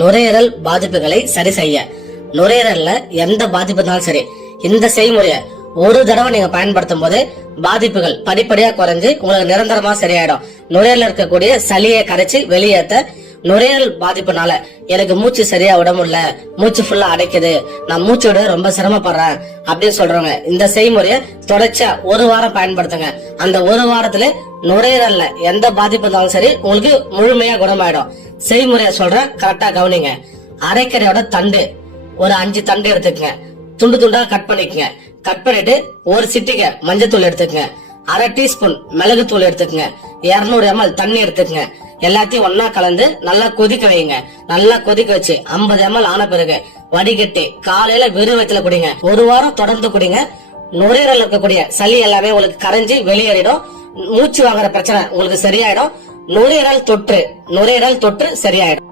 நுரையீரல் பாதிப்புகளை சரி செய்ய, நுரையீரல்ல எந்த பாதிப்பு இருந்தாலும் சரி இந்த செய்முறையை ஒரு தடவை நீங்க பயன்படுத்தும் போது பாதிப்புகள் படிப்படியா குறைஞ்சு உங்களுக்கு நிரந்தரமா சரியாயிடும். நுரையீரல் இருக்கக்கூடிய சளியை கரைச்சி வெளியேற்ற, நுரையீரல் பாதிப்புனால எனக்கு மூச்சு சரியா விட முடியல, மூச்சு ஃபுல்லா அடைக்குது, நான் மூச்சு விட ரொம்ப சிரமப்படுறேன் அப்படின்னு சொல்றவங்க இந்த செய்முறையை தொடர்ச்சியா ஒரு வாரம் பயன்படுத்துங்க. அந்த ஒரு வாரத்துல நுரையீரல்ல எந்த பாதிப்பு இருந்தாலும் சரி உங்களுக்கு முழுமையா குணமாயிடும். செய்முறையை சொல்றேன், கரெக்டா கவனிங்க. அரைக்கரையோட தண்டு ஒரு 5 தண்டு எடுத்துக்கங்க, துண்டு துண்டா கட் பண்ணிக்கங்க. கட் பண்ணிட்டு ஒரு சிட்டிகை மஞ்சத்தூள் எடுத்துக்கங்க, 1/2 டீஸ்பூன் மிளகுத்தூள் எடுத்துக்கங்க, 200 ml தண்ணி எடுத்துக்கங்க. எல்லாத்தையும் ஒன்னா கலந்து நல்லா கொதிக்க வைங்க. நல்லா கொதிக்க வச்சு 50 ml ஆன பிறகு வடிகட்டி காலையில வெறும் வயித்துல குடிங்க. ஒரு வாரம் தொடர்ந்து குடிங்க. நுரையீரல் இருக்கக்கூடிய சளி எல்லாமே உங்களுக்கு கரைஞ்சி வெளியேறிடும். மூச்சு வாங்குற பிரச்சனை உங்களுக்கு சரியாயிடும். நுரையீரல் தொற்று சரியாயிடும்.